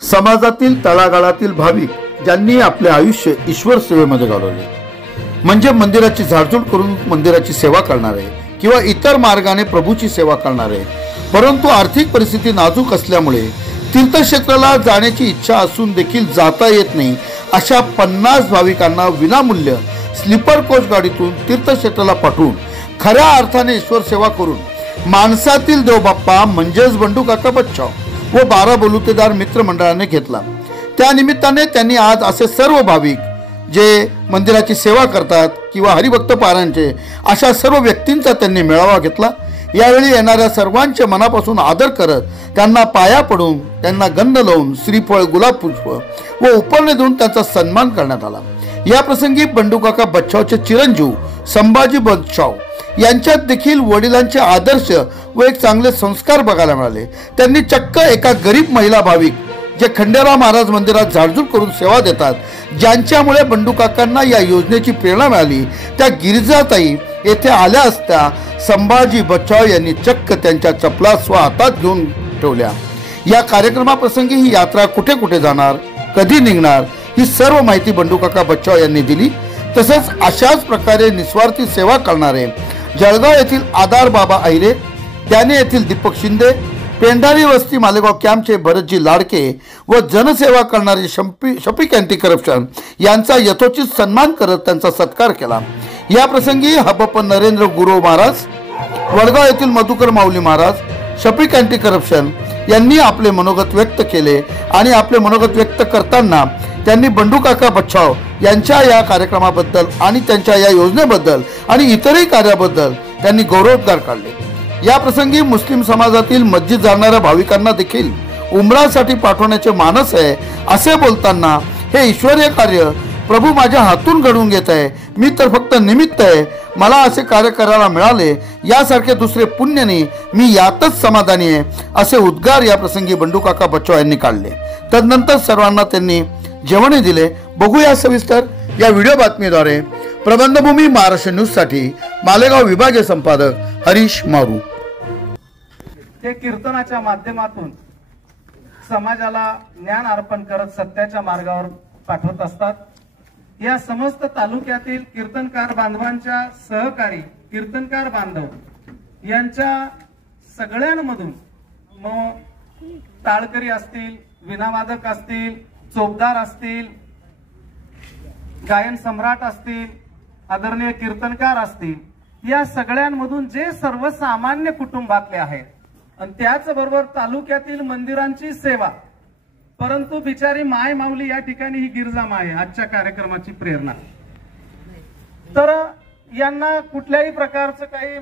समाजातील तळागाळातील भाविक ज्यांनी आपले आयुष्य ईश्वर सेवेमध्ये घालवले, म्हणजे मंदिराची झाडझूड करून मंदिराची सेवा करणारे किंवा इतर मार्गाने प्रभूची सेवा करणारे, परंतु आर्थिक परिस्थिती नाजूक असल्यामुळे तीर्थक्षेत्राला जाण्याची इच्छा असून देखील जाता येत नाही, अशा 50 भाविकांना विनामूल्य स्लीपर कोच गाडीतून तीर्थक्षेत्राला पाठवून खऱ्या अर्थाने ईश्वर सेवा करून माणसातील देवबाप्पा म्हणजेच बंडू काका बच्छाव व 12 बलुतेदार मित्रमंडळाने घेतला। त्या निमित्ताने त्यांनी आज असे सर्व भाविक जे मंदिराची सेवा करतात किंवा हरिभक्त पारायणचे अशा सर्व व्यक्तींचा त्यांनी मेळावा घेतला। यावेळी येणाऱ्या सर्वांचे मनापासून आदर करत त्यांना पाया पडून त्यांना गंध लावून श्रीफळ गुलाब पुष्प व उपरणे देऊन त्यांचा सन्मान करण्यात आला। या प्रसंगी बंडू काका बच्छावचे चिरंजीव संभाजी बच्छाव यांच्यात देखील वडिलांचे आदर्श व एक चांगले संस्कार बघायला मिळाले। त्यांनी चक्क एका गरीब महिला भाविक जे खंडेराव महाराज मंदिरात झाडझूड करून सेवा देतात, ज्यांच्यामुळे बंडू काकांना या योजनेची प्रेरणा मिळाली, त्या गिरिजाताई येथे आल्या असता संभाजी बच्छाव यांनी चक्क त्यांच्या चपला हातात घेऊन ठेवल्या। या कार्यक्रमाप्रसंगी ही यात्रा कुठे कुठे जाणार, कधी निघणार, ही सर्व माहिती बंडू काका बच्छाव यांनी दिली। तसेच अशाच प्रकारे निस्वार्थी सेवा करणारे जळगाव येथील आधार बाबा आहिरे, त्याने येथील दीपक शिंदे, पेंढारी वस्ती मालेगाव कॅम्पचे भरतजी लाडके व जनसेवा करणारे शफिक अँटी करप्शन यांचा यथोचित सन्मान करत त्यांचा सत्कार केला। या प्रसंगी हबप नरेंद्र गुरु महाराज, वडगाव येथील मधुकर माऊली महाराज, शफिक अँटी करप्शन यांनी आपले मनोगत व्यक्त केले आणि आपले मनोगत व्यक्त करताना त्यांनी बंडू काका बच्छाव यांच्या या कार्यक्रमाबद्दल आणि त्यांच्या या योजनेबद्दल आणि इतरही कार्याबद्दल त्यांनी गौरवोद्गार काढले। या प्रसंगी मुस्लिम समाजातील मस्जिद जाणाऱ्या भाविकांना देखील उमरासाठी पाठवण्याचे मानस आहे असे बोलताना, हे ईश्वरीय कार्य प्रभू माझ्या हातून घडवून घेत आहे, मी तर फक्त निमित्त आहे, मला असे कार्य करायला मिळाले यासारखे दुसरे पुण्य नाही, मी यातच समाधानी आहे असे उद्गार या प्रसंगी बंडू काका बच्छाव यांनी काढले। तदनंतर सर्वांना त्यांनी जेवणे दिले। बघूया सविस्तर या व्हिडिओ बातमीद्वारे। प्रबंधभूमी महाराष्ट्र न्यूज साठी मालेगाव विभागीय संपादक हरीश मारू। ते कीर्तनाच्या माध्यमातून समाजाला ज्ञान अर्पण करत सत्याच्या मार्गावर पाठवत असतात। या समस्त तालुक्यातील कीर्तनकार बांधवांच्या सहकारी कीर्तनकार बांधव यांच्या सगळ्यांमधून टाळकरी असतील, विनावादक असतील, चोपदार असतील, गायन सम्राट असतील, आदरणीय कीर्तनकार असतील, या सगळ्यांमधून जे सर्वसामान्य कुटुंबातले आहेत आणि त्याचबरोबर तालुक्यातील मंदिरांची सेवा, परंतु बिचारी माय माऊली या ठिकाणी ही गिरजा माय आजच्या कार्यक्रमाची प्रेरणा, तर यांना कुठल्याही प्रकारचं काही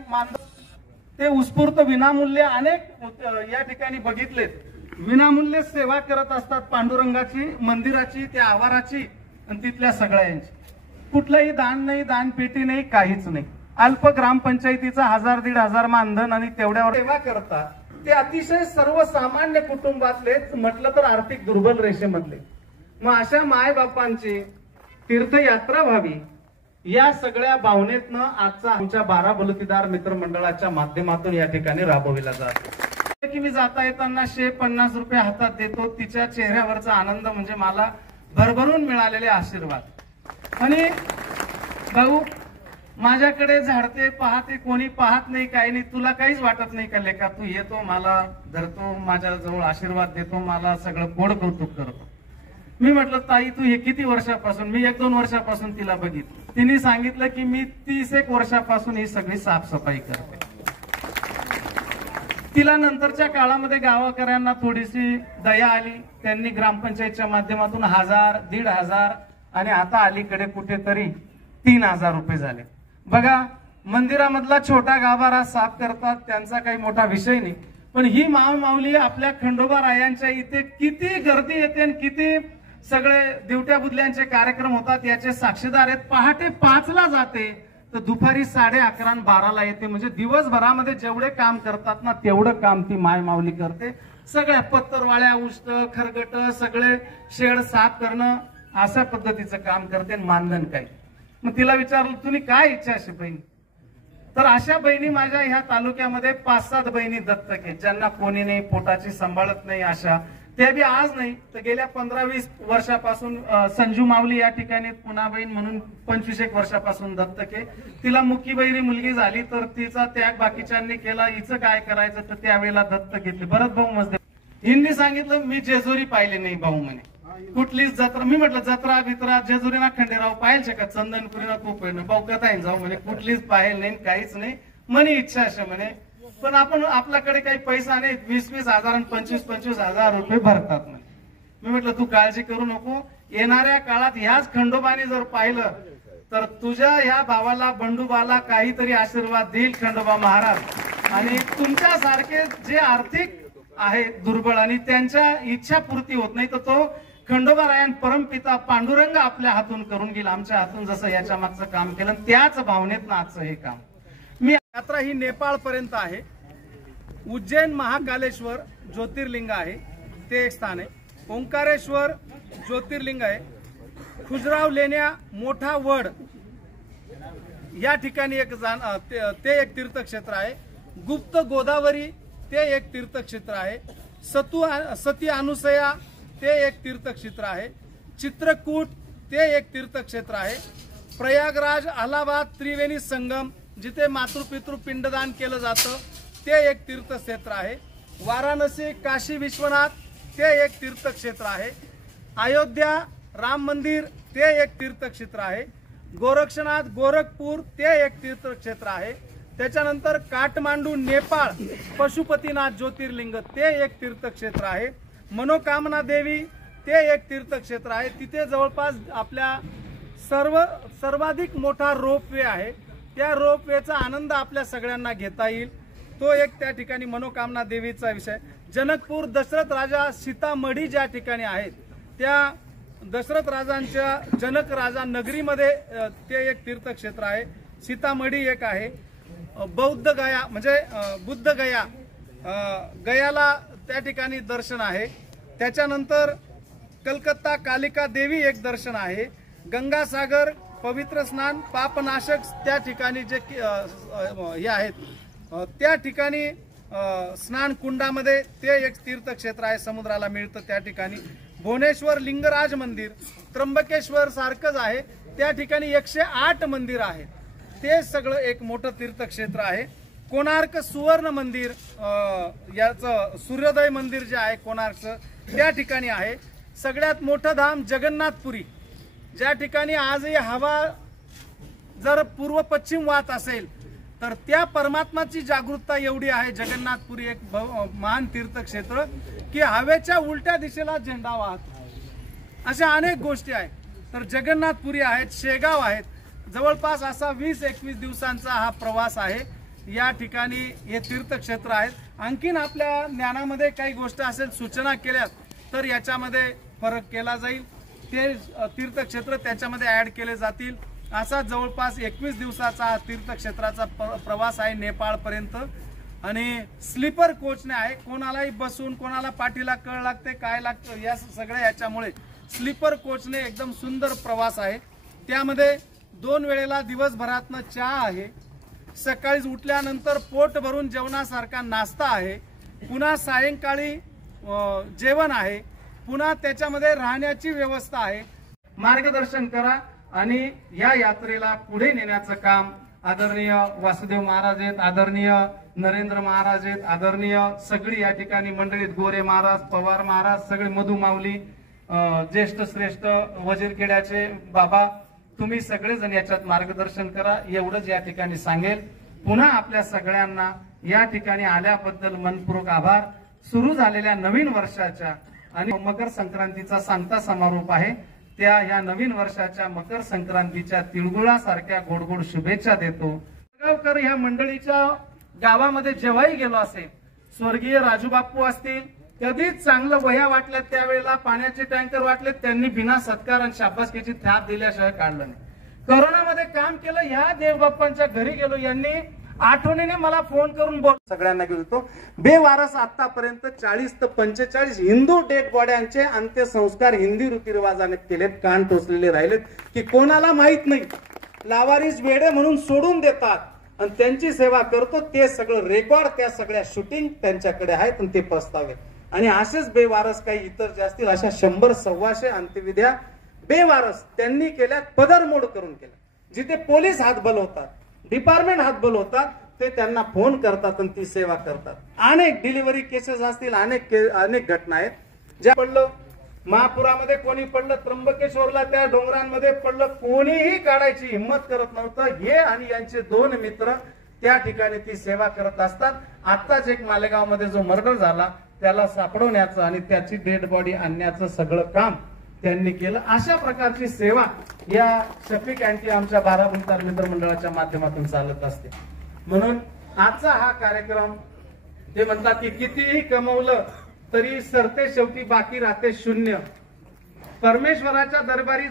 ते उत्स्फूर्त विनामूल्य अनेक या ठिकाणी बघितलेत, विनामूल्य सेवा करत असतात पांडुरंगाची, मंदिराची, त्या आवाराची आणि तिथल्या सगळ्यांची। कुठलंही दान नाही, दानपेटी नाही, काहीच नाही। अल्प ग्रामपंचायतीचा 1000-1500 मानधन आणि तेवढ्यावर सेवा करतात। ते अतिशय सर्वसामान्य कुटुंबातले, म्हटलं तर आर्थिक दुर्बल रेषेमधले। मग अशा माय बापांची तीर्थयात्रा व्हावी या सगळ्या भावनेतनं आजचा आमच्या 12 बलुतेदार मित्रमंडळाच्या माध्यमातून या ठिकाणी राबविला जातो। की मी जाता येताना 150 रुपये हातात देतो, तिच्या चेहऱ्यावरचा आनंद म्हणजे मला भरभरून मिळालेले आशीर्वाद। आणि भाऊ माझ्याकडे झाडते पाहते, कोणी पाहत नाही, काही नाही, तुला काहीच वाटत नाही का लेका? तू येतो, मला धरतो, माझ्या जवळ आशीर्वाद देतो, मला सगळं गोड कौतुक करतो। मी म्हटलं ताई तू हे किती वर्षापासून? मी 1-2 वर्षापासून तिला बघितलं। तिने सांगितलं की मी 30-1 वर्षापासून ही सगळी साफसफाई करते। तिला नंतरच्या काळामध्ये गावकऱ्यांना थोडीशी दया आली, त्यांनी ग्रामपंचायतच्या माध्यमातून 1000-1500 आणि आता अलीकडे कुठेतरी 3000 रुपये झाले। बघा, मंदिरामधला छोटा गाभारा साफ करतात, त्यांचा काही मोठा विषय नाही, पण ही माऊली आपल्या खंडोबा रायांच्या इथे किती गर्दी येते आणि किती सगळे दिवट्या बुदल्यांचे कार्यक्रम होतात याचे साक्षीदार आहेत। पहाटे 5ला जाते तर दुपारी 11:30-12ला येते, म्हणजे दिवसभरामध्ये जेवढे काम करतात ना तेवढं काम ती माय माऊली करते। सगळ्या पत्तरवाळ्या, उष्ट, खरगट, सगळे शेड साफ करणं, अशा पद्धतीचं काम करते। मानधन काय? मग तिला विचारलं तुम्ही काय इच्छा अशी बहीण? तर अशा बहिणी माझ्या ह्या तालुक्यामध्ये 5-7 बहिणी दत्तक आहेत, ज्यांना कोणी नाही, पोटाची सांभाळत नाही, अशा ते बी आज नाही तर गेल्या 15-20 वर्षापासून संजू माऊली या ठिकाणी पुनाबहीण म्हणून 25-1 वर्षापासून दत्तक आहे. तिला मुकी बहिरी मुलगी झाली तर तिचा त्याग बाकीच्यांनी केला, हिचं काय करायचं तर त्यावेळेला दत्तक घेतले. भरत भाऊ मजदे हिंदी सांगितलं, मी जेजुरी पाहिले नाही भाऊ म्हणे, कुठलीच जत्रा. मी म्हटलं जत्रा बित्रा जेजुरीना खंडेराव पाहिजे का, चंदनपुरीला खूप भाऊ कथा जाऊ म्हणे, कुठलीच पाहिलं नाही काहीच नाही म्हणे, इच्छा अशा म्हणे. पण आपण आपल्याकडे काही पैसा नाही, 20-20 हजार आणि 25-25 हजार रुपये भरतात म्हणे. मी म्हटलं तू काळजी करू नको, येणाऱ्या काळात ह्याच खंडोबाने जर पाहिलं तर तुझ्या ह्या भावाला बंडूबाला काहीतरी आशीर्वाद देईल खंडोबा महाराज. आणि तुमच्यासारखे जे आर्थिक आहेत दुर्बळ आणि त्यांच्या इच्छा पूर्ती होत नाही तर तो खंडोबा रायन परमपिता पांडुरंग आपल्या हातून करून घेईल, आमच्या हातून जसं याच्या मागचं काम केलं त्याच भावनेत आजचं हे काम. मी यात्रा ही नेपाळ पर्यंत आहे. उज्जैन महाकालेश्वर ज्योतिर्लिंग आहे ते एक स्थान आहे. ओंकारेश्वर ज्योतिर्लिंग आहे. खुजराव लेण्या मोठा वड या ठिकाणी एक ते एक तीर्थक्षेत्र आहे. गुप्त गोदावरी ते एक तीर्थक्षेत्र आहे. सती अनुसया ते एक तीर्थक्षेत्र आहे. चित्रकूट ते एक तीर्थक्षेत्र आहे. प्रयागराज अलाहाबाद त्रिवेणी संगम जिथे मातृपितृ पिंडदान केलं जातं ते एक तीर्थक्षेत्र आहे. वाराणसी काशी विश्वनाथ ते एक तीर्थक्षेत्र आहे. अयोध्या राम मंदिर ते एक तीर्थक्षेत्र आहे. गोरक्षनाथ गोरखपूर ते एक तीर्थक्षेत्र आहे. त्याच्यानंतर काठमांडू नेपाळ पशुपतीनाथ ज्योतिर्लिंग ते एक तीर्थक्षेत्र आहे. मनोकामना देवी ते एक तीर्थक्षेत्र आहे. तिथे जवळपास आपल्या सर्वाधिक मोठा रोपवे आहे. त्या रोपवेचा आनंद आपल्या सगळ्यांना घेता येईल, तो एक त्या ठिकाणी मनोकामना देवीचा विषय. जनकपूर दशरथ राजा सीतामढी ज्या ठिकाणी आहेत त्या दशरथ राजांच्या जनक राजा नगरीमध्ये ते एक तीर्थक्षेत्र आहे. सीतामढी एक आहे. बौद्ध गया म्हणजे बुद्ध गया गयाला त्या ठिकाणी दर्शन आहे. त्याच्यानंतर कलकत्ता कालिका देवी एक दर्शन आहे. गंगासागर पवित्र स्नान पापनाशक त्या ठिकाणी जे हे आहेत त्या ठिकाणी स्नान कुंडामध्ये ते एक तीर्थक्षेत्र आहे, समुद्राला मिळतं त्या ठिकाणी. भुवनेश्वर लिंगराज मंदिर त्र्यंबकेश्वर सारखंच आहे, त्या ठिकाणी 108 मंदिर आहे. ते सगळं एक मोठं तीर्थक्षेत्र आहे. कोणार्क सुवर्ण मंदिर याचं सूर्योदय मंदिर जे आहे कोणार्कचं त्या ठिकाणी आहे. सगळ्यात मोठं धाम जगन्नाथपुरी ज्या ठिकाणी आजही हवा जर पूर्व पश्चिम वाहत असेल तर त्या परमात्माची जागृतता एवढी आहे. जगन्नाथपुरी एक महान तीर्थक्षेत्र की हवेच्या उलट्या दिशेला झेंडा वाहतो. अशा अनेक गोष्टी आहेत. तर जगन्नाथपुरी आहेत, शेगाव आहेत. जवळपास असा 20-21 दिवसांचा हा प्रवास आहे. या ठिकाणी हे तीर्थक्षेत्र आहेत. आणखीन आपल्या ज्ञानामध्ये काही गोष्टी असेल सूचना केल्यात तर याच्यामध्ये फरक केला जाईल. ते तीर्थक्षेत्र त्याच्यामध्ये ऍड केले जातील. असा जवळपास 21 दिवसाचा हा तीर्थक्षेत्राचा प्रवास आहे नेपाळ पर्यंत. आणि स्लीपर कोचने आहे. कोणालाही बसून कोणाला पाठीला कळ लागते काय लागतं या सगळ्या याच्यामुळे स्लीपर कोचने एकदम सुंदर प्रवास आहे. त्यामध्ये 2 वेळेला दिवसभरातनं चहा आहे. सकाळी उठल्यानंतर पोट भरून जेवणासारखा नाश्ता आहे. पुन्हा सायंकाळी जेवण आहे. पुन्हा त्याच्यामध्ये राहण्याची व्यवस्था आहे. मार्गदर्शन करा आणि या यात्रेला पुढे नेण्याचं काम आदरणीय वासुदेव महाराज आहेत, आदरणीय नरेंद्र महाराज आहेत, आदरणीय सगळी या ठिकाणी मंडळीत गोरे महाराज पवार महाराज सगळे मधु माऊली ज्येष्ठ श्रेष्ठ वजीरखेड्याचे बाबा तुम्ही सगळेजण याच्यात मार्गदर्शन करा एवढंच या ठिकाणी सांगेल. पुन्हा आपल्या सगळ्यांना या ठिकाणी आल्याबद्दल मनपूर्वक आभार. सुरू झालेल्या नवीन वर्षाच्या आणि मकर संक्रांतीचा सांगता समारोप आहे त्या ह्या नवीन वर्षाच्या मकर संक्रांतीच्या तिळगुळासारख्या गोड गोड शुभेच्छा देतो. गावकर ह्या मंडळीच्या गावामध्ये जेव्हाही गेलो असेल स्वर्गीय राजूबापू असतील कधीच चांगलं वह्या वाटल्या त्यावेळेला पाण्याचे टँकर वाटले त्यांनी बिना सत्कार आणि शाबासकीची थाप दिल्याशिवाय काढलं नाही. कोरोनामध्ये काम केलं. ह्या देवबाप्पांच्या घरी गेलो यांनी आठवणीने मला फोन करून बोल सगळ्यांना गेलो. बेवारस आतापर्यंत 40 ते 45 हिंदू डेड बॉड्यांचे अंत्यसंस्कार हिंदी रीतिरिवाजाने केलेत. कान टोचलेले राहिलेत की कोणाला माहित नाही. लावारिस वेडे म्हणून सोडून देतात आणि त्यांची सेवा करतो. ते सगळं रेकॉर्ड त्या सगळ्या शूटिंग त्यांच्याकडे आहेत आणि ते पस्तावे. आणि असेच बेवारस काही इतर जे असतील अशा 100-125 अंत्यविध्या बेवारस त्यांनी केल्या, पदरमोड करून केल्या. जिथे पोलीस हातबल होतात, डिपार्टमेंट हातबल होतात, ते त्यांना फोन करतात आणि ती सेवा करतात. अनेक डिलिव्हरी केसेस असतील, अनेक घटना आहेत ज्या पडलं. महापुरामध्ये कोणी पडलं, त्र्यंबकेश्वरला त्या डोंगरांमध्ये पडलं, कोणीही काढायची हिंमत करत नव्हतं. हे आणि यांचे 2 मित्र त्या ठिकाणी ती सेवा करत असतात. आत्ताच एक मालेगाव मध्ये जो मर्डर झाला त्याला सापडवण्याचं आणि त्याची डेड बॉडी आणण्याचं सगळं काम त्यांनी केलं. अशा प्रकारची सेवा या शफिक अँटी आमच्या बाराबुंतार मित्रमंडळाच्या माध्यमातून चालत असते. म्हणून आजचा हा कार्यक्रम ते म्हणतात की कितीही कमवलं तरी सरते शेवटी बाकी राहते शून्य. परमेश्वराच्या दरबारी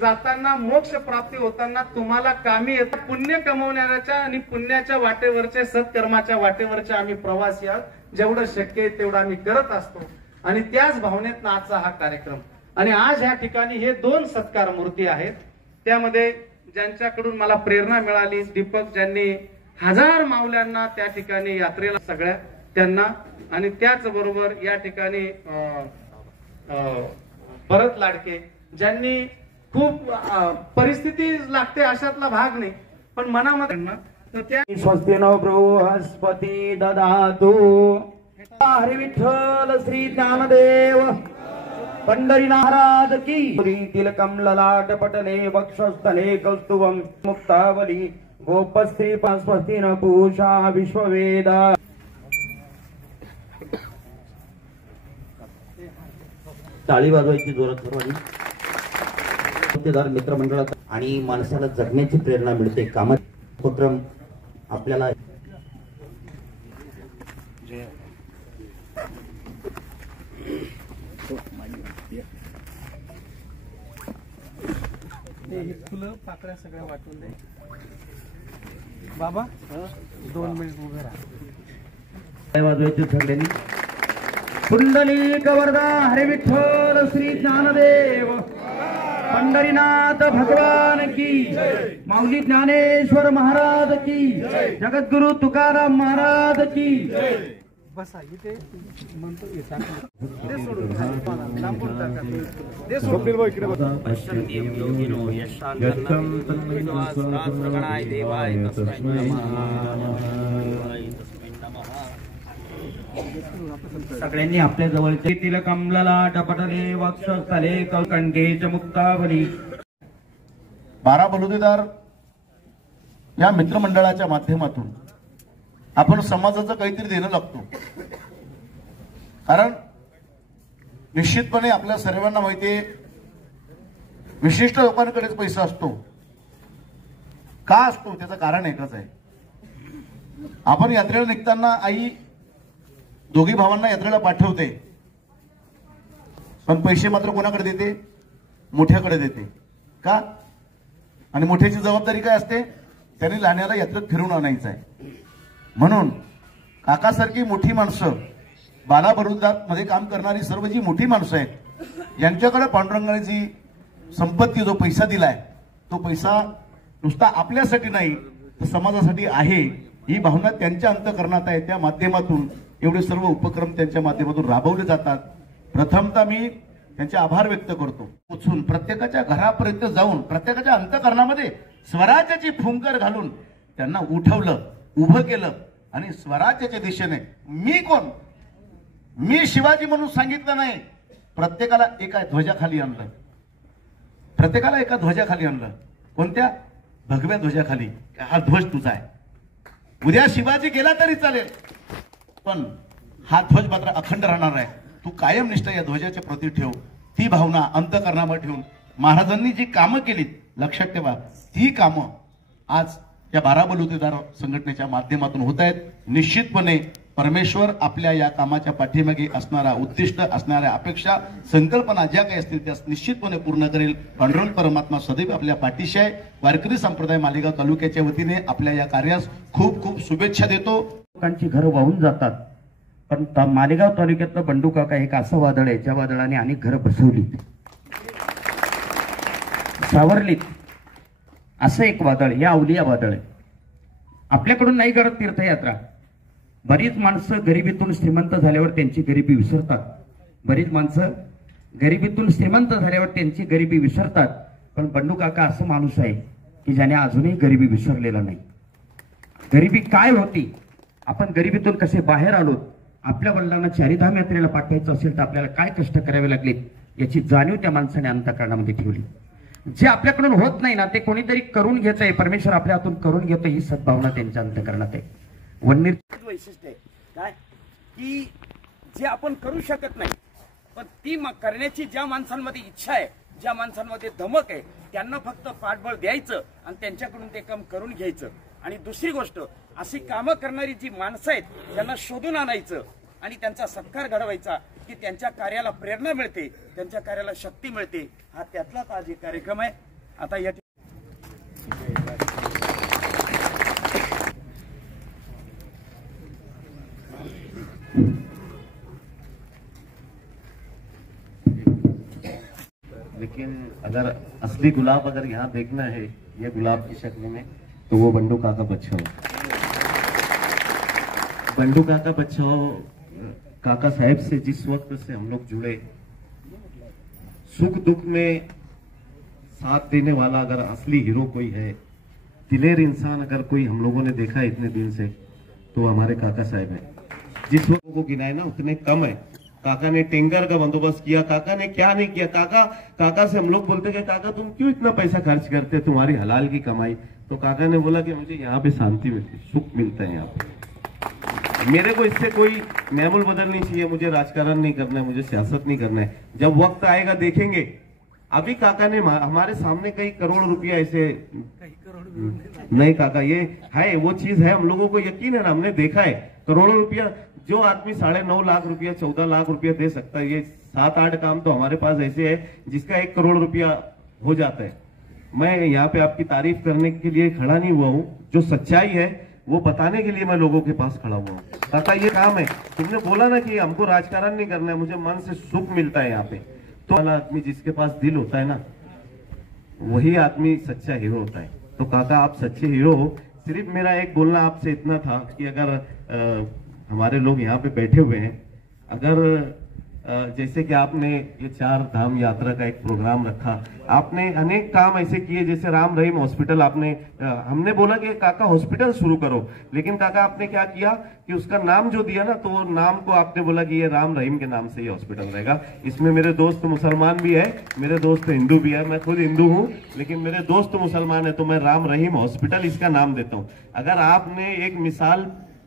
जाताना मोक्ष प्राप्ती होताना तुम्हाला कामी येत. पुण्य कमवण्याच्या आणि पुण्याच्या वाटेवरचे, सत्कर्माच्या वाटेवरचे आम्ही प्रवासी आहोत. जेवढं शक्य आहे तेवढं आम्ही करत असतो आणि त्याच भावनेतनं आजचा हा कार्यक्रम. आणि आज ह्या ठिकाणी हे 2 सत्कार मूर्ती आहेत. त्यामध्ये ज्यांच्याकडून मला प्रेरणा मिळाली, दीपक ज्यांनी 1000 माऊल्यांना त्या ठिकाणी यात्रेला सगळ्या त्यांना, आणि त्याचबरोबर या ठिकाणी भरत लाडके ज्यांनी खूप परिस्थिती लागते अशातला भाग नाही, पण मनामध्ये त्या स्वस्ति नो बृहस्पति ददातु. हरि विठ्ठल श्री ज्ञानदेव पंढरी महाराज की. तिलकम ललाट पटले वक्षस्थले कौस्तुभम मुक्तावली गोपस्त्री स्वस्ति न पूषा विश्ववेद. टाळी वाजवायची जोरात सर्वांनी. मित्रमंडळात आणि माणसाला जगण्याची प्रेरणा मिळते. कामात उपक्रम आपल्याला फुलं पाकळ्या सगळ्या वाटून दे बाबा. 2 मिनिट उभे राहा. वाजवायची सगळ्यांनी. पुंडलिक वरदा हरे विठ्ठल श्री ज्ञानदेव पंढरीनाथ भगवान की. माऊली ज्ञानेश्वर महाराज की. जगद्गुरु तुकाराम महाराज की. बसा इथे म्हणतो ते सोडून लांबून टाका ते सोडून इकडे बसा. सगळ्यांनी आपल्या जवळचे तिलकम ललाट पटले वक्षस्थले कणकेच मुक्तावली. 12 बलुतेदार या मित्रमंडळाच्या माध्यमातून आपण समाजाचं काहीतरी देणं लागतो. कारण निश्चितपणे आपल्या सर्वांना माहिती आहे विशिष्ट लोकांकडेच पैसा असतो. का असतो त्याचं कारण एकच आहे. आपण यात्रेला निघताना आई दोघी भावांना यात्रेला पाठवते, पण पैसे मात्र कोणाकडे देते? मोठ्याकडे देते. का? आणि मोठ्याची जबाबदारी काय असते? त्यांनी लहान्याला यात्रेत फिरून आणायचं आहे. म्हणून काकासारखी मोठी माणसं, बालाबरुदात मध्ये काम करणारी सर्व जी मोठी माणसं आहेत यांच्याकडे पांडुरंगाने जी संपत्ती, जो पैसा दिलाय, तो पैसा नुसता आपल्यासाठी नाही तर समाजासाठी आहे, ही भावना त्यांच्या अंतःकरणात आहे. त्या माध्यमातून एवढे सर्व उपक्रम त्यांच्या माध्यमातून राबवले जातात. प्रथमतः मी त्यांचे आभार व्यक्त करतो. पोचून प्रत्येकाच्या घरापर्यंत जाऊन प्रत्येकाच्या अंतःकरणामध्ये स्वराज्याची फुंकर घालून त्यांना उठवलं, उभं केलं आणि स्वराज्याच्या दिशेने मी कोण, मी शिवाजी म्हणून सांगितलं नाही, प्रत्येकाला एका ध्वजाखाली आणलं. प्रत्येकाला एका ध्वजाखाली आणलं. कोणत्या? भगव्या ध्वजाखाली. हा ध्वज तुझा आहे. उद्या शिवाजी गेला तरी चालेल, पण हा ध्वज मात्र अखंड राहणार आहे. तू कायम निष्ठा या ध्वजाच्या प्रती ठेव. ती भावना अंतःकरणावर ठेवून महाराजांनी जी कामं केलीत, लक्षात ठेवा, ती कामं आज या 12 बलुतेदार संघटनेच्या माध्यमातून होत आहेत. निश्चितपणे परमेश्वर आपल्या या कामाच्या पाठीमागे असणारा उद्दिष्ट, असणाऱ्या अपेक्षा, संकल्पना ज्या काही असतील त्या निश्चितपणे पूर्ण करेल. पांडुरंग परमात्मा सदैव आपल्या पाठीशी आहे. वारकरी संप्रदाय मालेगाव तालुक्याच्या वतीने आपल्या या कार्यास खूप खूप शुभेच्छा देतो. लोकांची घरं वाहून जातात, पण मालेगाव तालुक्यातलं बंडू काका एक असं वादळ आहे ज्या वादळाने अनेक घरं बसवलीत, सावरलीत. असं एक वादळ या अवलिया वादळ आहे. आपल्याकडून नाही करत तीर्थयात्रा, बरीच माणसं गरिबीतून श्रीमंत झाल्यावर त्यांची गरिबी विसरतात. बरीच माणसं गरिबीतून श्रीमंत झाल्यावर त्यांची गरिबी विसरतात. पण बंडू काका असं माणूस आहे की ज्याने अजूनही गरिबी विसरलेला नाही. गरिबी काय होती, आपण गरिबीतून कसे बाहेर आलो, आपल्या वडिलांना चारिधाम यात्रेला पाठवायचं असेल तर आपल्याला काय कष्ट करावे लागले याची जाणीव त्या माणसाने अंतःकरणामध्ये ठेवली. जे आपल्याकडून होत नाही ना ते कोणीतरी करून घेत आहे, परमेश्वर आपल्या हातून करून घेतो, ही सद्भावना त्यांच्या अंतःकरणात आहे. वन्नीर वैशिष्ट्य आहे काय की जे आपण करू शकत नाही पण ती करण्याची ज्या माणसांमध्ये इच्छा आहे, ज्या माणसांमध्ये धमक आहे, त्यांना फक्त पाठबळ द्यायचं आणि त्यांच्याकडून ते काम करून घ्यायचं. आणि दुसरी गोष्ट, अशी कामं करणारी जी माणसं आहेत त्यांना शोधून आणायचं आणि त्यांचा सत्कार घडवायचा की त्यांच्या कार्याला प्रेरणा मिळते, त्यांच्या कार्याला शक्ती मिळते. हा त्यातलाच आज एक कार्यक्रम आहे. आता या लेकिन अगर असली गुलाब अगर यहाँ देखना है ये गुलाब की शक्ल में, तो वो बंडू काका बचाओ. बंडू काका बचाओ काका साहब से जिस वक्त से हम लोग जुड़े, सुख दुख में साथ देने वाला अगर असली हीरो कोई है, दिलेर इंसान अगर कोई हम लोगों ने देखा है इतने दिन से, तो हमारे काका साहब है. जिस वक्त को गिनाए ना उतने कम है. काका ने टेंकर का बंदोबस्त किया, काका ने क्या नहीं किया. काका से हम लोग बोलते कि काका तुम क्यों इतना पैसा खर्च करते, तुम्हारी हलाल की कमाई. तो काका ने बोला कि मुझे यहाँ पे शांति मिलती, सुख मिलता है यहाँ पे. मेरे को इससे कोई मामूल बदलनी चाहिए, मुझे राजकारण नहीं करना है, मुझे सियासत नहीं करना है. जब वक्त आएगा देखेंगे. अभी काका ने हमारे सामने कई करोड़ रुपया ऐसे नहीं काका, ये है वो चीज है, हम लोगों को यकीन है ना, हमने देखा है. करोड़ों रुपया जो आदमी 9.5 लाख रुपया 14 लाख रुपया दे सकता है, ये 7-8 काम तो हमारे पास ऐसे है जिसका 1 करोड़ रुपया हो जाता है. मैं यहाँ पे आपकी तारीफ करने के लिए खड़ा नहीं हुआ हूँ, जो सच्चाई है वो बताने के लिए मैं लोगों के पास खड़ा हुआ हूँ. काका ये काम है, तुमने बोला ना कि हमको राजकारण नहीं करना है, मुझे मन से सुख मिलता है यहाँ पे. तो वाला आदमी जिसके पास दिल होता है ना, वही आदमी सच्चा हीरो होता है. तो काका आप सच्चे हीरो हो. सिर्फ मेरा एक बोलना आपसे इतना था कि अगर हमारे लोग यहाँ पे बैठे हुए हैं, अगर जैसे कि आपने ये 4 धाम यात्रा का एक प्रोग्राम रखा, आपने अनेक काम ऐसे किए, जैसे राम रहीम हॉस्पिटल आपने, हमने बोला कि काका हॉस्पिटल शुरू करो, लेकिन काका आपने क्या किया कि उसका नाम जो दिया ना, तो वो नाम को आपने बोला कि ये राम रहीम के नाम से ये हॉस्पिटल रहेगा. इसमें मेरे दोस्त मुसलमान भी है, मेरे दोस्त हिंदू भी है. मैं खुद हिंदू हूँ लेकिन मेरे दोस्त मुसलमान है, तो मैं राम रहीम हॉस्पिटल इसका नाम देता हूँ. अगर आपने एक मिसाल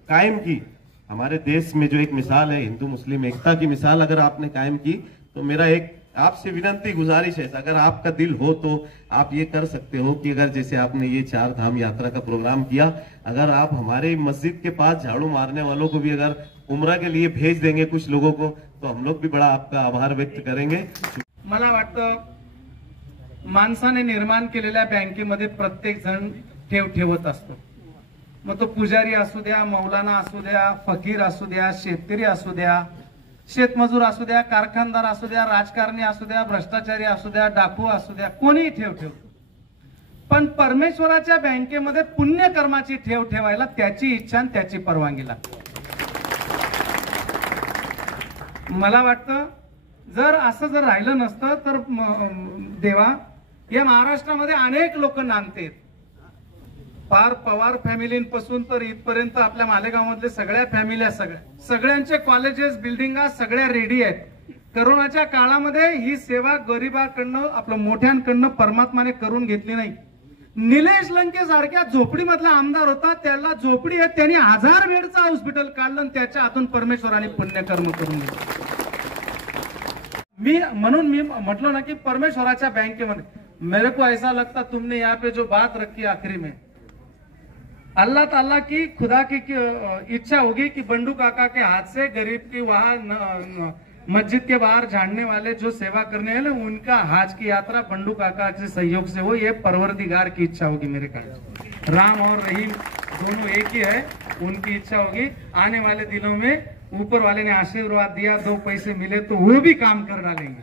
कायम की, हमारे देश में जो एक मिसाल है हिंदू मुस्लिम एकता की मिसाल अगर आपने कायम की, तो मेरा एक आपसे विनंती गुजारिश है, अगर आपका दिल हो तो आप ये कर सकते हो कि अगर जैसे आपने ये 4 धाम यात्रा का प्रोग्राम किया, अगर आप हमारे मस्जिद के पास झाड़ू मारने वालों को भी अगर उम्रा के लिए भेज देंगे कुछ लोगों को, तो हम लोग भी बड़ा आपका आभार व्यक्त करेंगे. मला वाटतं माणसाने निर्माण केलेल्या बँकेमध्ये प्रत्येक जण ठेव ठेवत असतो. मग तो पुजारी असू द्या, मौलाना असू द्या, फकीर असू द्या, शेतकरी असू द्या, शेतमजूर असू द्या, कारखानदार असू द्या, राजकारणी असू द्या, भ्रष्टाचारी असू द्या, डाकू असू द्या, कोणीही ठेव ठेवतो. पण परमेश्वराच्या बँकेमध्ये पुण्यकर्माची ठेव ठेवायला त्याची इच्छा आणि त्याची परवानगी लागते. मला वाटतं जर असं जर राहिलं नसतं तर देवा या महाराष्ट्रामध्ये अनेक लोक नांदतेत. पार पवार फॅमिलीपासून तर इथपर्यंत आपल्या मालेगावमधले सगळ्या फॅमिल्या सगळ्यांचे कॉलेजेस बिल्डिंगा सगळ्या रेडी आहेत. करोनाच्या काळामध्ये ही सेवा गरिबाकडनं आपलं मोठ्यांकडनं परमात्माने करून घेतली नाही. निलेश लंके सारख्या झोपडीमधला आमदार होता, त्याला झोपडी आहे, त्यांनी 1000 बेडचं हॉस्पिटल काढलं आणि त्याच्या हातून परमेश्वराने पुण्यकर्म करून घेतलं. म्हणून मी म्हटलो ना की परमेश्वराच्या बँकेमध्ये मेरे को ऐसा लगता तुमने यहाँ पे जो बात रखी आखिरी में, अल्लाह ताला की खुदा की इच्छा होगी कि बंडू काका के हाथ से गरीब की वहां मस्जिद के बाहर झाड़ने वाले जो सेवा करने वाले उनका हाज की यात्रा बंडू काका के सहयोग से हो, ये परवरदिगार की इच्छा होगी. मेरे ख्याल राम और रहीम दोनों एक ही है, उनकी इच्छा होगी. आने वाले दिनों में ऊपर वाले ने आशीर्वाद दिया, 2 पैसे मिले तो वो भी काम कर डालेंगे.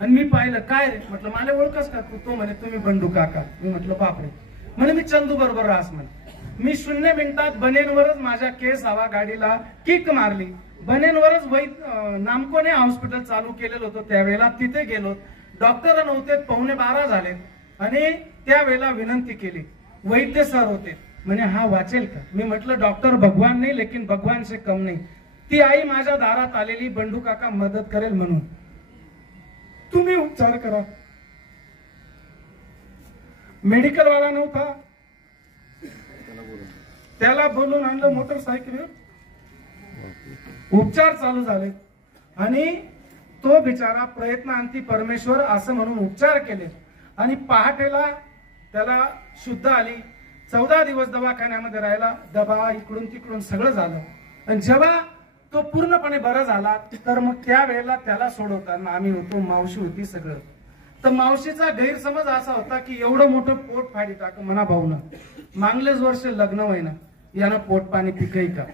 आणि मी पाहिलं काय म्हटलं मला ओळखच का तो म्हणे तुम्ही बंडू काका. मी म्हटलं बापरे. म्हणे मी चंदू बरोबर राहस म्हणे. मी 0 मिनिटात बनेनवरच माझ्या केस हवा गाडीला किक मारली. बनेनवरच नामकोने हॉस्पिटल चालू केलेलं होतं. त्यावेळेला तिथे गेलो. डॉक्टर नव्हते, 11:15 झाले आणि त्यावेळेला विनंती केली. वैद्य सर होते, म्हणे हा वाचेल का? मी म्हटलं डॉक्टर भगवान नाही, लेकिन भगवान से कम नाही. ती आई माझ्या दारात आलेली, बंडू काका मदत करेल म्हणून. तुम्ही उपचार करा. मेडिकल वाला नव्हता, त्याला बोलून आणलं मोटरसायकलवर. उपचार चालू झाले आणि तो बिचारा प्रयत्नांती परमेश्वर असं म्हणून उपचार केले आणि पहाटेला त्याला शुद्ध आली. 14 दिवस दवाखान्यामध्ये राहिला. दबा इकडून तिकडून सगळं झालं आणि जेव्हा तो पूर्णपणे बरा झाला तर मग त्यावेळेला त्याला सोडवताना आम्ही होतो, मावशी होती, सगळं. तर मावशीचा गैरसमज असा होता की एवढं मोठं पोट फाडी टाक म्हणा भाऊनं, मागलेच वर्ष लग्न होईना, यानं पोट पाणी पिकई का?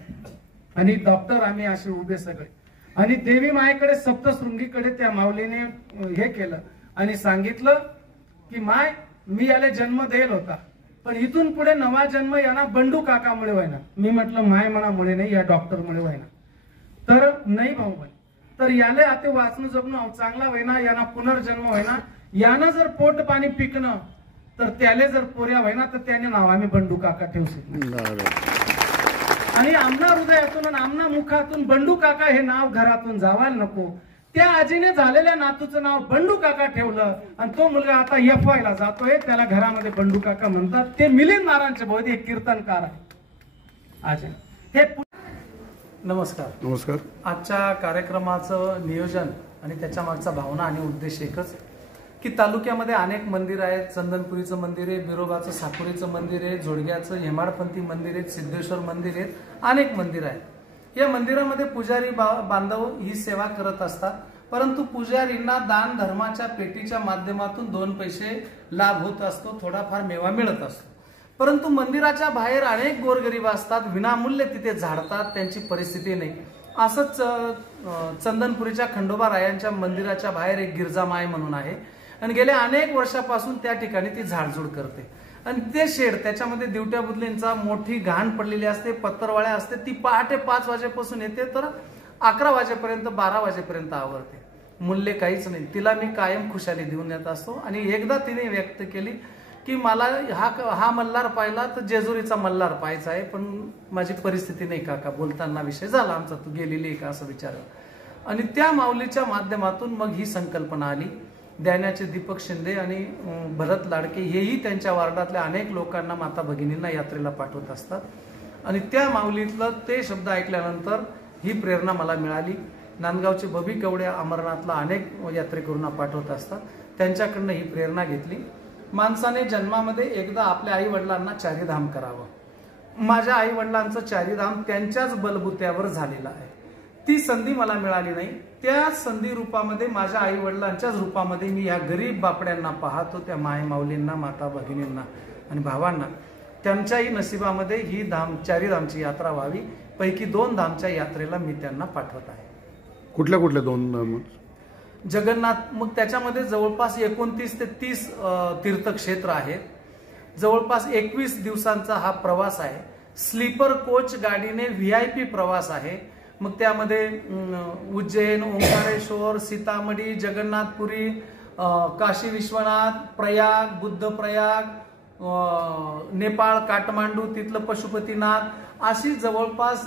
आणि डॉक्टर आम्ही असे उभे सगळे आणि देवी मायेकडे सप्तशृंगीकडे त्या माऊलीने हे केलं आणि सांगितलं की माय मी याला जन्म देईल होता, पण इथून पुढे नवा जन्म यांना बंडू काकामुळे व्हायना. मी म्हटलं माय मनामुळे नाही, या डॉक्टरमुळे व्हायना. तर नाही भाऊ बाई, तर याला आता वाचणं जगणं चांगला व्हायना, यांना पुनर्जन्म व्हायना. यानं जर पोट पाणी पिकणं तर त्याला जर पोऱ्या व्हायना तर त्याने नाव आम्ही बंडू काका ठेवू शकतो. आणि आमना हृदयातून आणि आमना मुखातून बंडू काका हे नाव घरातून जावायला नको. त्या आजीने झालेल्या नातूचं नाव बंडू काका ठेवलं आणि तो मुलगा आता FY ला जातोय, त्याला घरामध्ये बंडू काका म्हणतात. ते मिलिंद महाराजांचे बहुते एक कीर्तनकार आहे. आजी हे नमस्कार. नमस्कार. आजच्या कार्यक्रमाचं नियोजन आणि त्याच्या मागचा भावना आणि उद्देश एकच की तालुक्यामध्ये अनेक मंदिर आहेत. चंदनपुरीचं मंदिर आहे, बिरोबाचं साकुरीचं मंदिर आहे, जोडग्याचं हेमाडपंथी मंदिर आहे, सिद्धेश्वर मंदिर आहेत, अनेक मंदिर आहेत. या मंदिरामध्ये पुजारी बांधव ही सेवा करत असतात, परंतु पुजारींना दान धर्माच्या पेटीच्या माध्यमातून 2 पैसे लाभ होत असतो, थोडाफार मेवा मिळत असतो. परंतु मंदिराच्या बाहेर अनेक गोरगरीब असतात, विनामूल्य तिथे झाडतात, त्यांची परिस्थिती नाही. असंच चंदनपुरीच्या खंडोबा रायांच्या मंदिराच्या बाहेर एक गिरजामाय म्हणून आहे आणि गेल्या अनेक वर्षापासून त्या ठिकाणी ती झाडझूड करते आणि ते शेड त्याच्यामध्ये दिवट्या बुदलींचा मोठी घाण पडलेली असते, पत्तरवाळ्या असते. ती पहाटे 5 वाजेपासून येते तर 11 वाजेपर्यंत 12 वाजेपर्यंत आवरते. मूल्य काहीच नाही. तिला मी कायम खुशाली देऊन येत असतो आणि एकदा तिने व्यक्त केली की मला हा मल्हार पाहिला तर जेजुरीचा मल्हार पाहायचा आहे, पण माझी परिस्थिती नाही काका. बोलताना विषय झाला आमचा, तू गेलेली आहे का असं विचारलं आणि त्या माऊलीच्या माध्यमातून मग ही संकल्पना आली. दैन्याचे दीपक शिंदे आणि भरत लाडके हेही त्यांच्या वार्डातल्या अनेक लोकांना, माता भगिनींना यात्रेला पाठवत असतात आणि त्या माऊलीतलं ते शब्द ऐकल्यानंतर ही प्रेरणा मला मिळाली. नांदगावचे बबी कवडे अमरनाथला अनेक यात्रेकरूंना पाठवत असतात, त्यांच्याकडनं ही प्रेरणा घेतली. माणसाने जन्मामध्ये एकदा आपल्या आई वडिलांना चारीधाम करावं. माझ्या आई वडिलांचं चारीधाम त्यांच्याच बलबुत्यावर झालेलं आहे. ती संधी मला मिळाली नाही. त्या संधी रूपामध्ये माझ्या आई वडिलांच्याच रूपामध्ये मी या गरीब बापड्यांना पाहतो, त्या माय माऊलींना, माता भगिनींना आणि भावांना. त्यांच्याही नशिबामध्ये ही चारीधामची यात्रा व्हावी. पैकी 2 धामच्या यात्रेला मी त्यांना पाठवत आहे. कुठल्या 2 धाम? जगन्नाथ. मग त्याच्यामध्ये जवळपास 29 ते 30 तीर्थक्षेत्र आहेत. जवळपास 21 दिवसांचा हा प्रवास आहे. स्लीपर कोच गाडीने VIP प्रवास आहे. मग त्यामध्ये उज्जैन, ओंकारेश्वर, सीतामढी, जगन्नाथपुरी, काशी विश्वनाथ, प्रयाग, बुद्ध प्रयाग, नेपाळ, काठमांडू, तिथलं पशुपतीनाथ, अशी जवळपास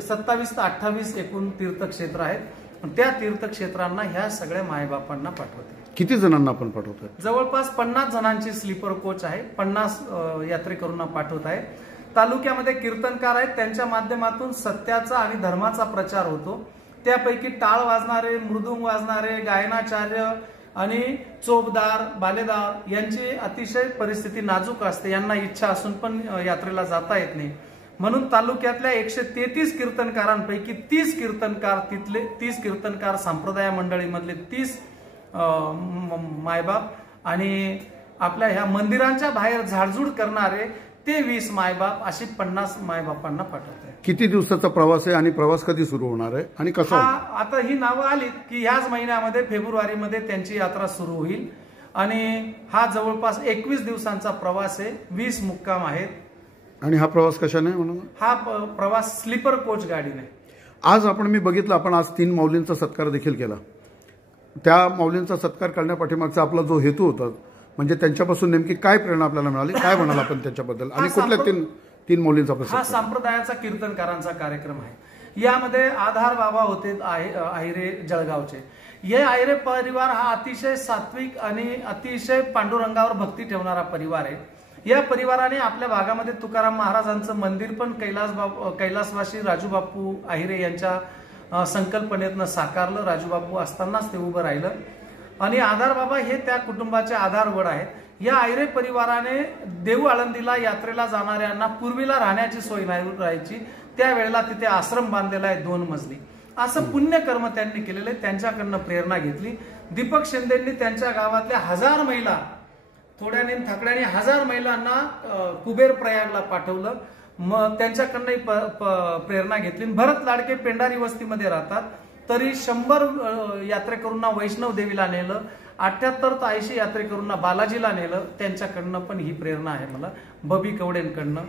27 ते 28 एकूण तीर्थक्षेत्र आहेत. त्या तीर्थक्षेत्रांना ह्या सगळ्या मायबापांना पाठवते. किती जणांना आपण पाठवतोय? जवळपास 50 जणांची स्लीपर कोच आहे. 50 यात्रेकरूंना पाठवत आहे. तालुक्यामध्ये कीर्तनकार आहेत, त्यांच्या माध्यमातून सत्याचा आणि धर्माचा प्रचार होतो. त्यापैकी टाळ वाजणारे, मृदुंग वाजणारे, गायनाचार्य आणि चोपदार, बालेदार यांची अतिशय परिस्थिती नाजूक असते. यांना इच्छा असून पण यात्रेला जाता येत नाही. म्हणून तालुक्यातल्या 133 कीर्तनकारांपैकी 30 कीर्तनकार, तिथले 30 कीर्तनकार संप्रदाय मंडळीमधले 30 मायबाप आणि आपल्या ह्या मंदिरांच्या बाहेर झाडझूड करणारे ते 20 मायबाप, अशी 50 मायबापांना पाठवते. किती दिवसाचा प्रवास आहे आणि प्रवास कधी सुरू होणार आहे आणि कसा? आता ही नावं आली की ह्याच महिन्यामध्ये फेब्रुवारीमध्ये त्यांची यात्रा सुरू होईल आणि हा जवळपास 21 दिवसांचा प्रवास आहे. 20 मुक्काम आहेत. आणि हा प्रवास कशाने म्हणून? हा प्रवास स्लीपर कोच गाडीने. आज मी बघितलं आपण आज 3 माऊलींचा सत्कार देखील केला. त्या माऊलींचा सत्कार करण्यापाठीमागचा आपला जो हेतू होता म्हणजे त्यांच्यापासून नेमकी काय प्रेरणा आपल्याला मिळाली, काय म्हणाल आपण त्याच्याबद्दल, आणि कुठल्या 3 माऊलींचा हा संप्रदायाचा कीर्तनकारांचा कार्यक्रम आहे. यामध्ये आधार बाबा होते आहिरे जळगावचे. हे आहिरे परिवार हा अतिशय सात्विक आणि अतिशय पांडुरंगावर भक्ती ठेवणारा परिवार आहे. या परिवाराने आपल्या भागामध्ये तुकाराम महाराजांचं मंदिर पण कैलासवासी राजूबापू आहिरे यांच्या संकल्पनेतनं साकारलं. राजूबापू असतानाच ते उभं राहिलं आणि आधार बाबा हे त्या कुटुंबाचे आधारवड आहेत. या आहिरे परिवाराने देऊ आळंदीला यात्रेला जाणाऱ्यांना पूर्वीला राहण्याची सोय नाही राहायची, त्यावेळेला तिथे आश्रम बांधलेला आहे 2 मजली. असं पुण्यकर्म त्यांनी केलेलं आहे. त्यांच्याकडनं प्रेरणा घेतली. दीपक शिंदेंनी त्यांच्या गावातल्या 1000 महिला थोड्याने थकड्याने 1000 महिलांना कुबेर प्रयागला पाठवलं. मग त्यांच्याकडनं प्रेरणा घेतली. भरत लाडके पेंडारी वस्तीमध्ये राहतात, तरी 100 यात्रेकरूंना वैष्णव देवीला नेलं, 78 ते 80 यात्रेकरूंना बालाजीला नेलं. त्यांच्याकडनं पण ही प्रेरणा आहे मला, बबी कवडेंकडनं.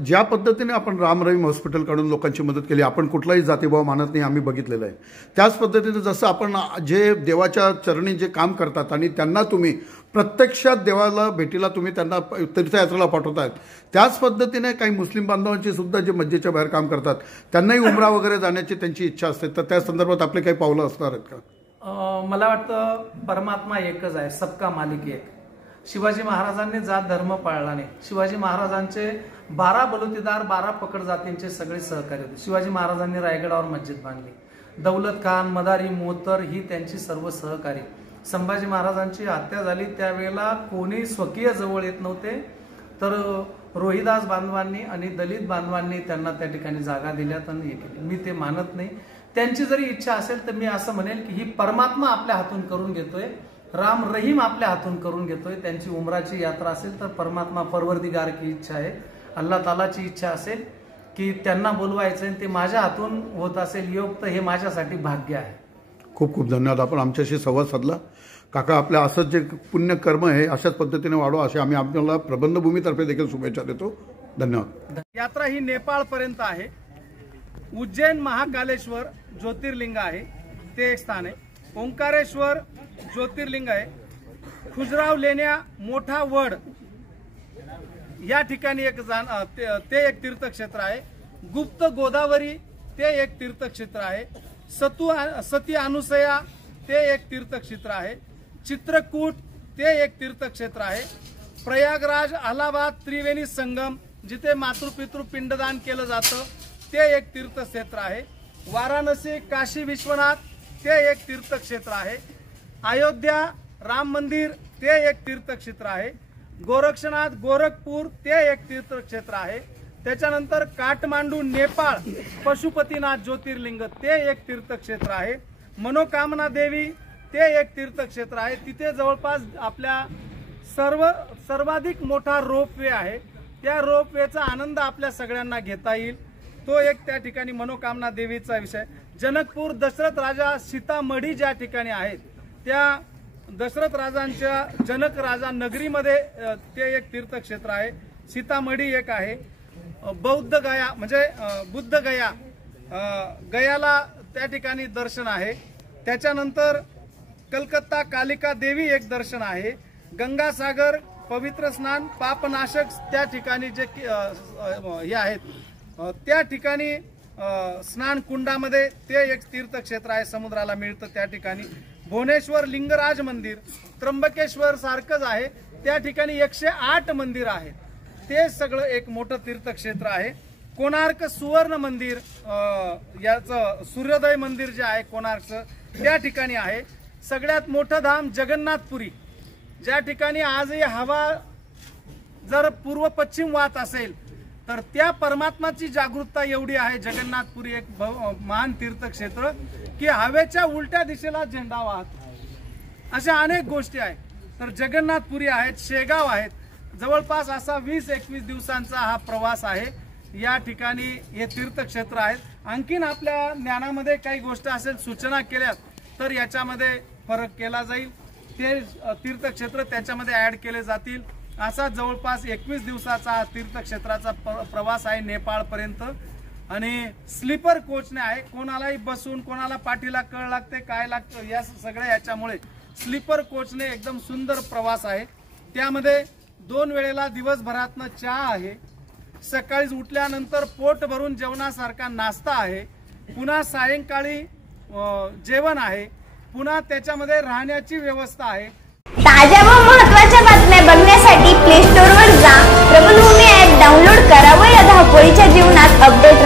ज्या पद्धतीने आपण राम रहीम हॉस्पिटलकडून लोकांची मदत केली, आपण कुठलाही जातीभाव मानत नाही, आम्ही बघितलेलं आहे. त्याच पद्धतीने जसं आपण जे देवाच्या चरणी जे काम करतात आणि त्यांना तुम्ही प्रत्यक्षात देवाला भेटीला तुम्ही त्यांना तीर्थयात्रेला पाठवतायत, त्याच पद्धतीने काही मुस्लिम बांधवांची सुद्धा जे मस्जिदच्या बाहेर काम करतात त्यांनाही उमरा वगैरे जाण्याची त्यांची इच्छा असते, तर त्या संदर्भात आपले काही पावलं असणार आहेत का? मला वाटतं परमात्मा एकच आहे, सबका मालिक एक. शिवाजी महाराजांनी जात धर्म पाळला नाही. शिवाजी महाराजांचे 12 बलुतेदार 12 पकड जातींचे सगळे सहकारी होते. शिवाजी महाराजांनी रायगडावर मस्जिद बांधली. दौलत खान, मदारी, मोहतर ही त्यांची सर्व सहकारी. संभाजी महाराजांची हत्या झाली त्यावेळेला कोणी स्वकीय जवळ येत नव्हते, तर रोहिदास बांधवांनी आणि दलित बांधवांनी त्यांना त्या ठिकाणी जागा दिल्यात आणि हे केले. मी ते मानत नाही. त्यांची जरी इच्छा असेल तर मी असं म्हणेल की ही परमात्मा आपल्या हातून करून घेतोय, राम रहीम आपल्या हातून करून घेतोय. त्यांची उमराची यात्रा असेल तर परमात्मा परवरदिगार की इच्छा आहे, अल्लाह तालाची इच्छा असेल की त्यांना बोलवायचं ते माझ्या हातून होत असेल योग, तर हे माझ्यासाठी भाग्य आहे. खूप खूप धन्यवाद. आपण आमच्याशी संवाद साधला. काका, आपल्या असंच जे पुण्यकर्म आहे अशाच पद्धतीने वाढवा असे आम्ही आपल्याला प्रबंधभूमीतर्फे देखील शुभेच्छा देतो. धन्यवाद. यात्रा ही नेपाळ पर्यंत आहे. उज्जैन महाकालेश्वर ज्योतिर्लिंग आहे, ते एक स्थान आहे. ओंकारेश्वर ज्योतिर्लिंग आहे. खुजराव लेण्या मोठा वड या ठिकाणी ते एक तीर्थक्षेत्र आहे. गुप्त गोदावरी ते एक तीर्थक्षेत्र आहे. सती अनुसया ते एक तीर्थक्षेत्र आहे. चित्रकूट ते एक तीर्थक्षेत्र आहे. प्रयागराज अलाहाबाद त्रिवेणी संगम जिथे मातृपितृ पिंडदान केलं जातं ते एक तीर्थक्षेत्र आहे. वाराणसी काशी विश्वनाथ ते एक तीर्थक्षेत्र आहे. अयोध्या राम मंदिर ते एक तीर्थक्षेत्र आहे. गोरक्षनाथ गोरखपूर ते एक तीर्थक्षेत्र आहे. त्याच्यानंतर काठमांडू नेपाळ पशुपतीनाथ ज्योतिर्लिंग ते एक तीर्थक्षेत्र आहे. मनोकामना देवी ते एक तीर्थक्षेत्र आहे. तिथे जवळपास आपल्या सर्वाधिक मोठा रोपवे आहे. त्या रोपवेचा आनंद आपल्या सगळ्यांना घेता येईल, तो एक त्या ठिकाणी मनोकामना देवीचा विषय. जनकपूर दशरथ राजा सीतामढी ज्या ठिकाणी आहेत त्या दशरथ राजांच्या जनक राजा नगरीमध्ये ते एक तीर्थक्षेत्र आहे. सीतामढी एक आहे. बौद्ध गया म्हणजे बुद्ध गया, गयाला त्या ठिकाणी दर्शन आहे. त्याच्यानंतर कलकत्ता कालिका देवी एक दर्शन आहे. गंगासागर पवित्र स्नान पापनाशक त्या ठिकाणी जे हे आहेत त्या ठिकाणी स्नान कुंडामध्ये ते एक तीर्थक्षेत्र आहे, समुद्राला मिळतं त्या ठिकाणी. भुवनेश्वर लिंगराज मंदिर त्र्यंबकेश्वर सारखंच आहे, त्या ठिकाणी 108 मंदिर आहेत. ते सगळं एक मोठं तीर्थक्षेत्र आहे. कोणार्क सुवर्ण मंदिर याचं सूर्योदय मंदिर जे आहे कोणार्कचं त्या ठिकाणी आहे. सगळ्यात मोठं धाम जगन्नाथपुरी, ज्या ठिकाणी आजही हवा जर पूर्व पश्चिम वाहत असेल तर त्या परमात्माची जागृतता एवढी आहे. जगन्नाथपुरी एक महान तीर्थक्षेत्र की हवेच्या उलट्या दिशेला झेंडा वाहतो. अशा अनेक गोष्टी आहेत. तर जगन्नाथपुरी आहेत, शेगाव आहेत. जवळपास असा 20-21 दिवसांचा हा प्रवास आहे. या ठिकाणी हे तीर्थक्षेत्र आहेत. आणखीन आपल्या ज्ञानामध्ये काही गोष्टी असेल सूचना केल्यात तर याच्यामध्ये फरक केला जाईल. ते तीर्थक्षेत्र त्याच्यामध्ये ऍड केले जातील. असा जवळपास 21 दिवसाचा तीर्थक्षेत्राचा प्रवास आहे नेपाळपर्यंत आणि स्लीपर कोचने आहे. कोणालाही बसून कोणाला पाठीला कळ लागते काय लागतं या सगळ्या याच्यामुळे स्लीपर कोचने एकदम सुंदर प्रवास आहे. त्यामध्ये 2 वेळेला दिवसभरातनं चहा आहे, सकाळी उठल्यानंतर पोट भरून जेवणासारखा नाश्ता आहे, पुन्हा सायंकाळी जेवण आहे, पुन्हा त्याच्यामध्ये राहण्याची व्यवस्था आहे. ताज्या व महत्त्वाच्या बातम्या बघण्यासाठी प्ले स्टोअरवर जा, प्रबलभूमी ॲप डाउनलोड करा व या धावपळीच्या जीवनात अपडेट